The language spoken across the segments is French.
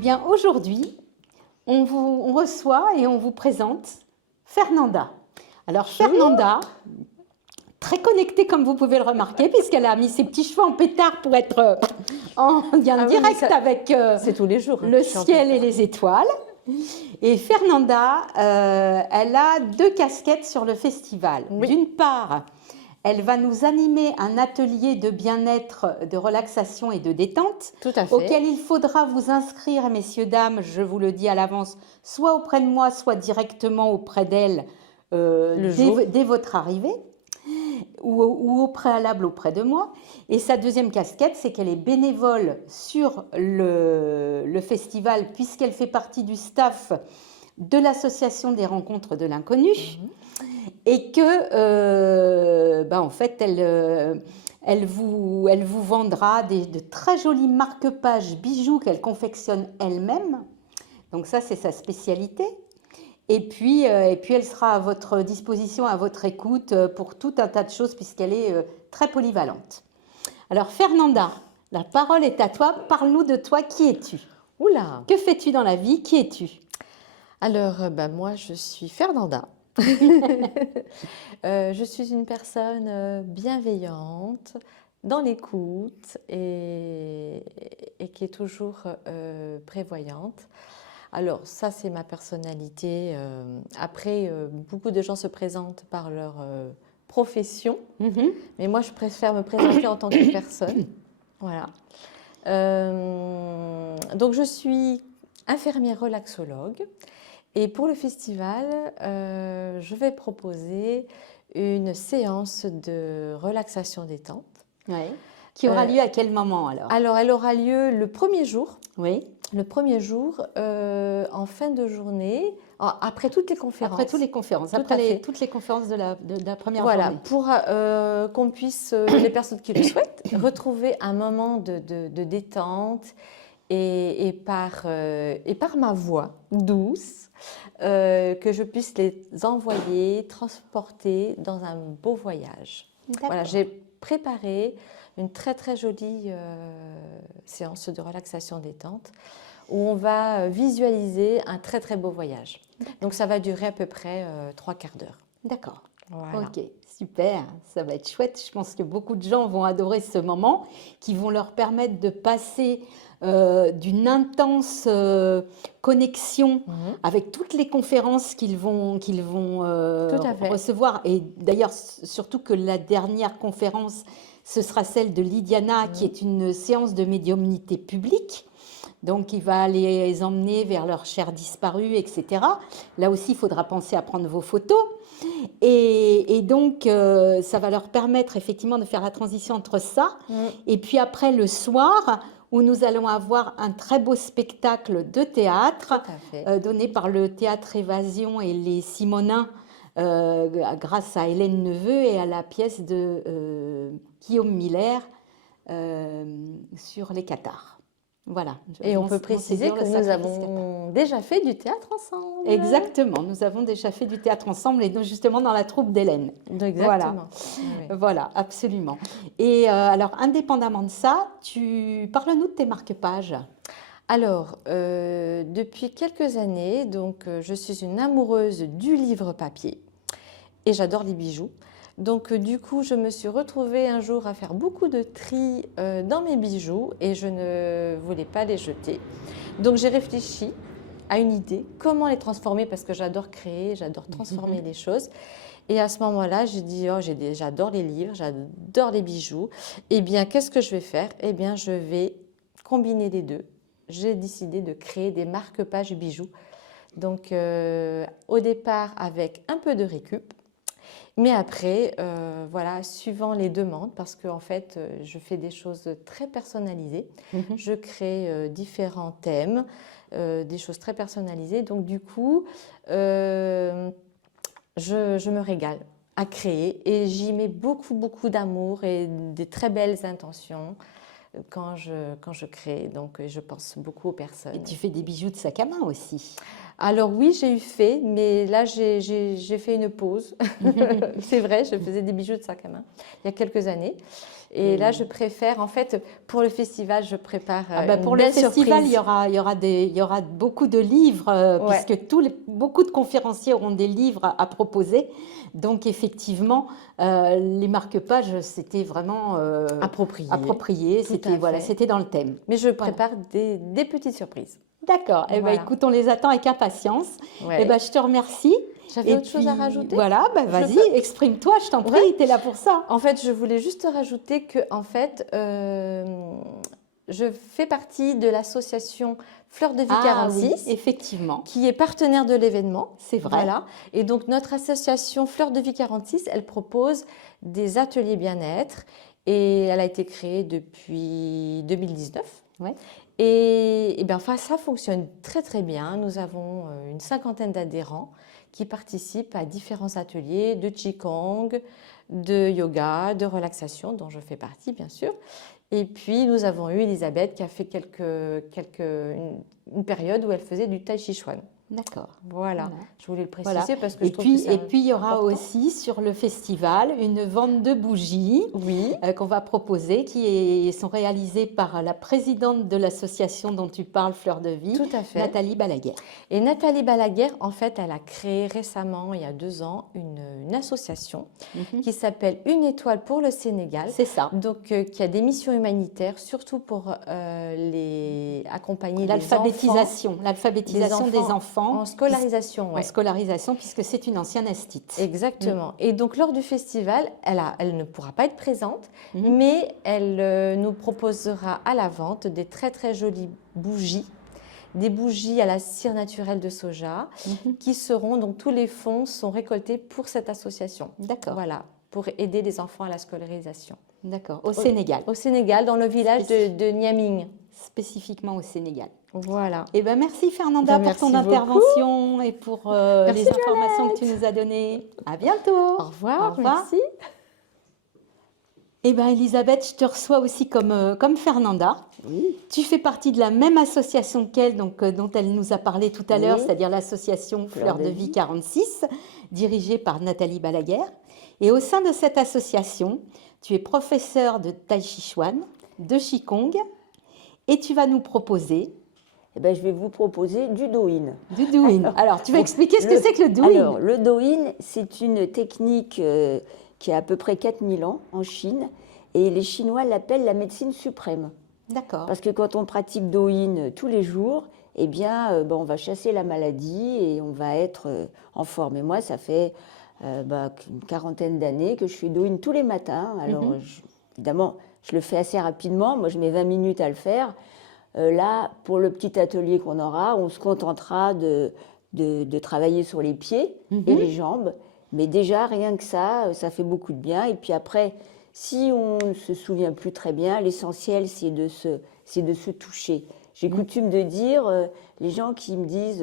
bien, aujourd'hui, on reçoit et on vous présente Fernanda. Alors, Fernanda, très connectée comme vous pouvez le remarquer, puisqu'elle a mis ses petits cheveux en pétard pour être en lien direct avec c'est tous les jours, le ciel et les étoiles. Et Fernanda, elle a 2 casquettes sur le festival. Oui. D'une part, elle va nous animer un atelier de bien-être, de relaxation et de détente, Tout à fait. auquel il faudra vous inscrire, messieurs, dames, je vous le dis à l'avance, soit auprès de moi, soit directement auprès d'elle dès votre arrivée, ou au préalable auprès de moi. Et sa deuxième casquette, c'est qu'elle est bénévole sur le festival, puisqu'elle fait partie du staff de l'association des rencontres de l'inconnu. Et que, en fait, elle vous vendra de très jolis marque-pages bijoux qu'elle confectionne elle-même. Donc ça, c'est sa spécialité. Et puis, elle sera à votre disposition, à votre écoute pour tout un tas de choses puisqu'elle est très polyvalente. Alors Fernanda, la parole est à toi. Parle-nous de toi. Qui es-tu? Oula! Que fais-tu dans la vie? Qui es-tu? Alors, moi, je suis Fernanda. Je suis une personne bienveillante, dans l'écoute et qui est toujours prévoyante. Alors ça, c'est ma personnalité. Après, beaucoup de gens se présentent par leur profession, mais moi, je préfère me présenter en tant que personne. Voilà. Donc, je suis infirmière relaxologue. Et pour le festival, je vais proposer une séance de relaxation détente. Oui. Qui aura lieu à quel moment alors? Alors, elle aura lieu le premier jour. Oui. Le premier jour, en fin de journée, après toutes les conférences. Après toutes les conférences, toutes les conférences de la première journée. Voilà, pour qu'on puisse, les personnes qui le souhaitent, retrouver un moment de détente et par ma voix douce, que je puisse les envoyer, transporter dans un beau voyage. Voilà, j'ai préparé une très très jolie séance de relaxation détente où on va visualiser un très très beau voyage. Donc ça va durer à peu près 3/4 d'heure. D'accord. Voilà. Ok, super, ça va être chouette. Je pense que beaucoup de gens vont adorer ce moment qui vont leur permettre de passer d'une intense connexion avec toutes les conférences qu'ils vont recevoir. Et d'ailleurs, surtout que la dernière conférence, ce sera celle de Lydiana, qui est une séance de médiumnité publique. Donc, il va les emmener vers leurs chers disparus, etc. Là aussi, il faudra penser à prendre vos photos. Et donc, ça va leur permettre effectivement de faire la transition entre ça. Et puis après, le soir, où nous allons avoir un très beau spectacle de théâtre donné par le Théâtre Évasion et les Simonins, grâce à Hélène Neveu et à la pièce de Guillaume Miller sur les cathares. Voilà. Et on peut préciser que nous avons déjà fait du théâtre ensemble. Exactement, nous avons déjà fait du théâtre ensemble et donc justement dans la troupe d'Hélène. Exactement. Voilà, absolument. Et alors, indépendamment de ça, parle-nous de tes marque-pages. Alors, depuis quelques années, donc, je suis une amoureuse du livre papier et j'adore les bijoux. Donc du coup, je me suis retrouvée un jour à faire beaucoup de tri dans mes bijoux et je ne voulais pas les jeter. Donc j'ai réfléchi à une idée, comment les transformer parce que j'adore créer, j'adore transformer les choses. Et à ce moment-là, j'ai dit, j'adore les livres, j'adore les bijoux. Eh bien, qu'est-ce que je vais faire? Eh bien, je vais combiner les deux. J'ai décidé de créer des marque-pages bijoux. Donc au départ avec un peu de récup. Mais après, voilà, suivant les demandes, parce qu'en fait, je fais des choses très personnalisées. Je crée différents thèmes, des choses très personnalisées. Donc du coup, je me régale à créer et j'y mets beaucoup, beaucoup d'amour et des très belles intentions quand je crée. Donc je pense beaucoup aux personnes. Et tu fais des bijoux de sac à main aussi. Alors oui, j'ai eu fait, mais là j'ai fait une pause. C'est vrai, je faisais des bijoux de sac à main il y a quelques années. Et là, je préfère, en fait, pour le festival, je prépare une pour le belle festival, surprise. il y aura beaucoup de livres, Ouais, puisque beaucoup de conférenciers auront des livres à proposer. Donc, effectivement, les marque-pages, c'était vraiment approprié, approprié. tout à fait. C'était dans le thème. Mais je Voilà. prépare des petites surprises. D'accord. Eh ben, Voilà. écoute, on les attend avec impatience. Ouais. Eh ben, je te remercie. J'avais Et autre chose à puis, rajouter? voilà, ben, Je vas-y, peux? exprime-toi, je t'en prie, Ouais. tu es là pour ça. En fait, je voulais juste rajouter que, en fait, je fais partie de l'association Fleur de Vie Ah oui, 46, effectivement, qui est partenaire de l'événement. c'est vrai. Voilà. Et donc, notre association Fleur de Vie 46, elle propose des ateliers bien-être et elle a été créée depuis 2019. Ouais. Et bien, enfin, ça fonctionne très très bien. Nous avons une cinquantaine d'adhérents qui participent à différents ateliers de Qigong, de yoga, de relaxation, dont je fais partie bien sûr. Et puis nous avons eu Elisabeth qui a fait une période où elle faisait du Tai Chi Chuan. D'accord. Voilà, Voilà. je voulais le préciser Voilà. parce que je trouve que c'est Et puis, il y aura important. aussi sur le festival une vente de bougies Oui, qu'on va proposer, sont réalisées par la présidente de l'association dont tu parles, Fleur de Vie, tout à fait. Nathalie Balaguer. Et Nathalie Balaguer, en fait, elle a créé récemment, il y a 2 ans, une association qui s'appelle Une étoile pour le Sénégal. C'est ça. Donc, qui a des missions humanitaires, surtout pour accompagner L'alphabétisation des enfants en scolarisation. en scolarisation, puisque c'est une ancienne astite. Exactement. Et donc, lors du festival, elle ne pourra pas être présente, mais elle nous proposera à la vente des très très jolies bougies, des bougies à la cire naturelle de soja, qui seront, donc tous les fonds sont récoltés pour cette association. D'accord. Voilà, pour aider les enfants à la scolarisation. D'accord. Au Sénégal. Au Sénégal, dans le village de Niamey. Spécifiquement au Sénégal. Voilà. Eh ben, merci Fernanda pour ton merci intervention et pour Merci, les informations que tu nous as données. À bientôt. Au revoir. Merci. Eh bien, Elisabeth, je te reçois aussi comme Fernanda. Oui. Tu fais partie de la même association qu'elle, dont elle nous a parlé tout à l'heure, Oui. c'est-à-dire l'association Fleur de Vie 46, dirigée par Nathalie Balaguer. Et au sein de cette association, tu es professeure de Tai Chi Chuan, de Qigong, et tu vas nous proposer Eh ben, je vais vous proposer du Douyin. du Douyin. Alors, tu vas expliquer ce que c'est que le Douyin? Alors, le Douyin, c'est une technique qui a à peu près 4000 ans en Chine, et les Chinois l'appellent la médecine suprême. D'accord. Parce que quand on pratique Douyin tous les jours, eh bien, on va chasser la maladie et on va être en forme. Et moi, ça fait une quarantaine d'années que je fais Douyin tous les matins. Alors, évidemment, je le fais assez rapidement. Moi, je mets 20 minutes à le faire. Là, pour le petit atelier qu'on aura, on se contentera de travailler sur les pieds et les jambes. Mais déjà, rien que ça fait beaucoup de bien. Et puis après, si on ne se souvient plus très bien, l'essentiel, c'est de se toucher. J'ai coutume de dire, les gens qui me disent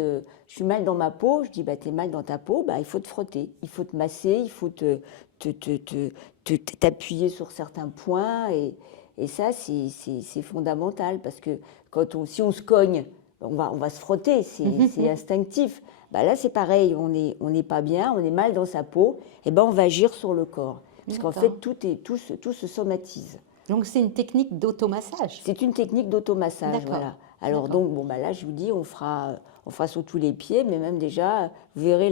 je suis mal dans ma peau, je dis t'es mal dans ta peau, il faut te frotter, il faut te masser, il faut t'appuyer sur certains points. Et ça, c'est fondamental parce que si on se cogne, on va se frotter, c'est instinctif. Là, c'est pareil, on n'est pas bien, on est mal dans sa peau, et on va agir sur le corps. Parce qu'en fait, tout se somatise. Donc, c'est une technique d'automassage. C'est une technique d'automassage, voilà. Alors donc, là, je vous dis, on fera sur tous les pieds, mais même déjà, vous verrez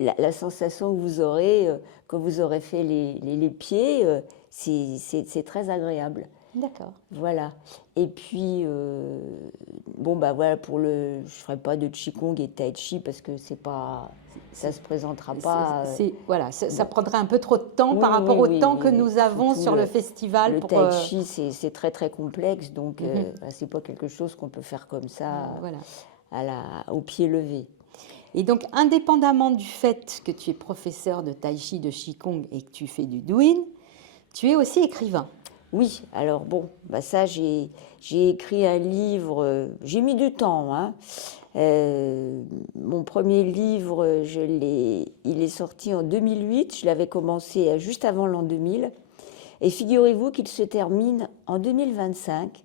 la sensation que vous aurez quand vous aurez fait les pieds, c'est très agréable. D'accord. Voilà. Et puis, voilà, je ferai pas de Qigong et Tai Chi parce que ça se présentera pas. Ça prendrait un peu trop de temps par rapport au temps que nous avons sur le festival. Le Tai Chi, c'est très très complexe, donc c'est pas quelque chose qu'on peut faire comme ça, au pied levé. Et donc, indépendamment du fait que tu es professeur de Tai Chi, de Qigong et que tu fais du Douyin, tu es aussi écrivain. Oui, alors ça, j'ai écrit un livre, j'ai mis du temps. Hein. Mon premier livre, il est sorti en 2008, je l'avais commencé juste avant l'an 2000. Et figurez-vous qu'il se termine en 2025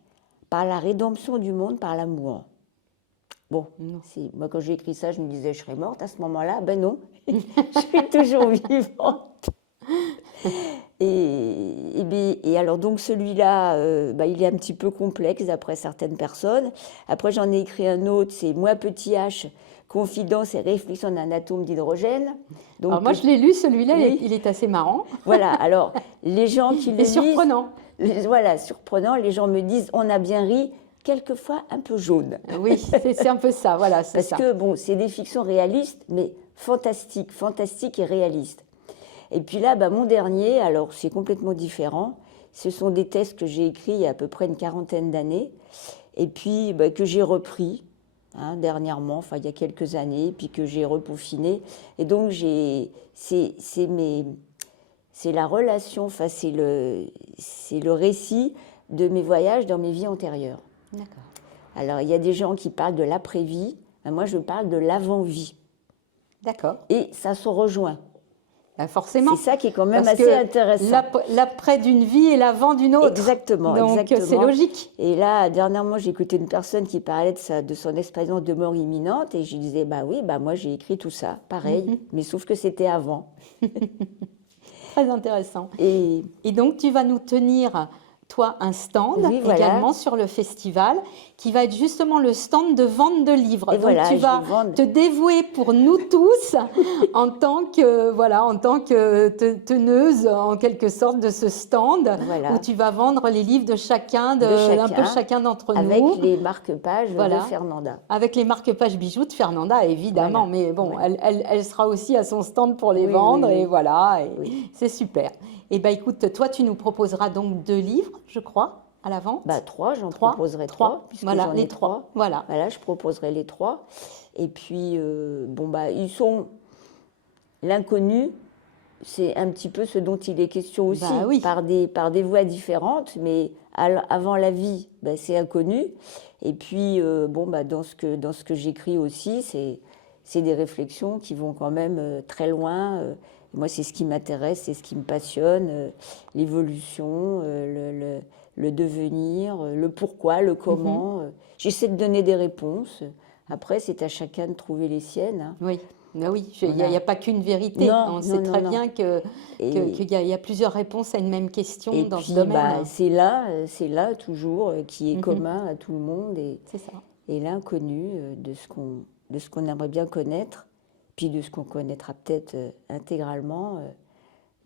par la rédemption du monde par l'amour. Bon, Non. moi quand j'ai écrit ça, je me disais je serais morte à ce moment-là. Ben non, je suis toujours vivante. Et alors donc celui-là, il est un petit peu complexe d'après certaines personnes. Après j'en ai écrit un autre, c'est Moi petit H, confidence et réflexion d'un atome d'hydrogène. Donc, Alors moi je l'ai lu celui-là, oui. il est assez marrant. Voilà, alors les gens qui le Et lisent… surprenant. Voilà, surprenant, les gens me disent on a bien ri, quelquefois un peu jaune. Oui, c'est un peu ça, voilà, c'est Parce ça. que bon, c'est des fictions réalistes, mais fantastiques et réalistes. Et puis là, mon dernier, alors c'est complètement différent. Ce sont des textes que j'ai écrits il y a à peu près une 40aine d'années, et puis que j'ai repris dernièrement, enfin il y a quelques années, puis que j'ai repeaufiné. Et donc c'est la relation, enfin c'est le récit de mes voyages dans mes vies antérieures. D'accord. Alors il y a des gens qui parlent de l'après-vie, moi je parle de l'avant-vie. D'accord. Et ça se rejoint. Ben forcément. C'est ça qui est quand même Parce assez que intéressant. L'après d'une vie et l'avant d'une autre. Exactement. Donc c'est logique. Et là, dernièrement, j'ai écouté une personne qui parlait de son expérience de mort imminente et je lui disais, oui, moi j'ai écrit tout ça, pareil, mais sauf que c'était avant. Très intéressant. Et donc tu vas nous tenir, toi, un stand également sur le festival, qui va être justement le stand de vente de livres. Et donc voilà, tu vas te dévouer pour nous tous en tant que teneuse en quelque sorte de ce stand, où tu vas vendre les livres de chacun, un peu chacun d'entre nous. Avec les marque-pages de Fernanda. Avec les marque-pages bijoux de Fernanda, évidemment. Mais bon, elle sera aussi à son stand pour les vendre. Et voilà, c'est super. Et écoute, toi, tu nous proposeras donc 2 livres, je crois, à la vente. 3, j'en proposerai 3, puisque j'en ai 3. Voilà, je proposerai les 3. Et puis, ils sont… L'inconnu, c'est un petit peu ce dont il est question aussi, par des voies différentes, mais avant la vie, c'est inconnu. Et puis, dans ce que j'écris aussi, c'est des réflexions qui vont quand même très loin. Moi, c'est ce qui m'intéresse, c'est ce qui me passionne, l'évolution, le devenir, le pourquoi, le comment. J'essaie de donner des réponses. Après, c'est à chacun de trouver les siennes. Oui. Oui, il n'y a pas qu'une vérité. On sait très bien qu'il y a plusieurs réponses à une même question dans ce domaine. C'est là toujours qui est commun à tout le monde. C'est ça. Et l'inconnu de ce qu'on aimerait bien connaître, puis de ce qu'on connaîtra peut-être intégralement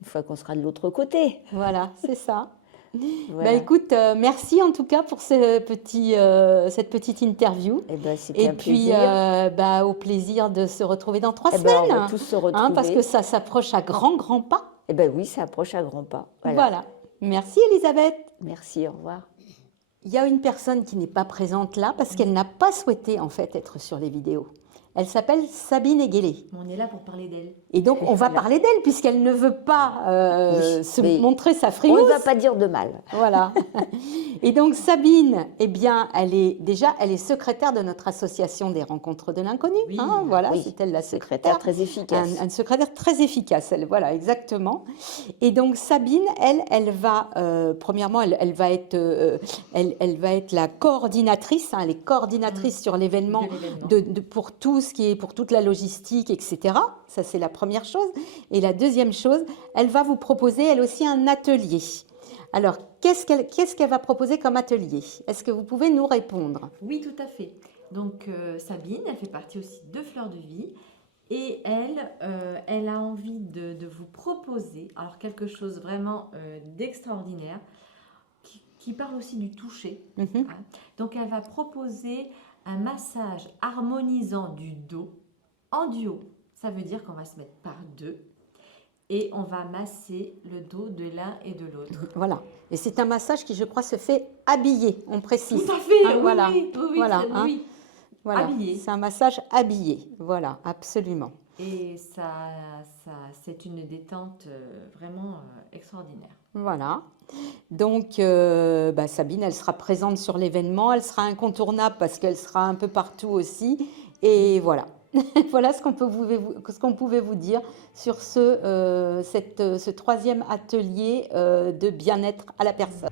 une fois qu'on sera de l'autre côté. Voilà, c'est ça. Voilà. Écoute, merci en tout cas pour cette petite interview. C'était un plaisir. Et puis, au plaisir de se retrouver dans 3 semaines. On va tous se retrouver. Parce que ça s'approche à grands pas. Oui, ça approche à grands pas. Voilà. Merci Elisabeth. Merci, au revoir. Il y a une personne qui n'est pas présente là parce qu'elle n'a pas souhaité en fait être sur les vidéos. Elle s'appelle Sabine Eguélé. On est là pour parler d'elle. Et donc, on va parler d'elle, puisqu'elle ne veut pas montrer sa frimousse. On ne va pas dire de mal. Voilà. Et donc, Sabine, elle est secrétaire de notre association des rencontres de l'inconnu. Oui. C'est elle la secrétaire. Très efficace. Un secrétaire très efficace, voilà, exactement. Et donc, Sabine, elle va, premièrement, elle va être la coordinatrice, elle est coordinatrice sur l'événement pour pour toute la logistique, etc. Ça, c'est la première chose. Et la deuxième chose, elle va vous proposer, elle aussi, un atelier. Alors, qu'est-ce qu'elle va proposer comme atelier? Est-ce que vous pouvez nous répondre? Oui, tout à fait. Donc, Sabine, elle fait partie aussi de Fleurs de Vie. Et elle a envie de vous proposer alors quelque chose vraiment d'extraordinaire qui parle aussi du toucher. Donc, elle va proposer un massage harmonisant du dos en duo. Ça veut dire qu'on va se mettre par 2 et on va masser le dos de l'un et de l'autre. Voilà. Et c'est un massage qui, je crois, se fait habillé, on précise. Tout à fait, voilà. Oui, voilà, voilà. Habillé. C'est un massage habillé, voilà, absolument. Et c'est une détente vraiment extraordinaire. Voilà. Donc, Sabine, elle sera présente sur l'événement. Elle sera incontournable parce qu'elle sera un peu partout aussi. Et voilà. Voilà ce qu'on pouvait vous dire sur ce 3e atelier de bien-être à la personne.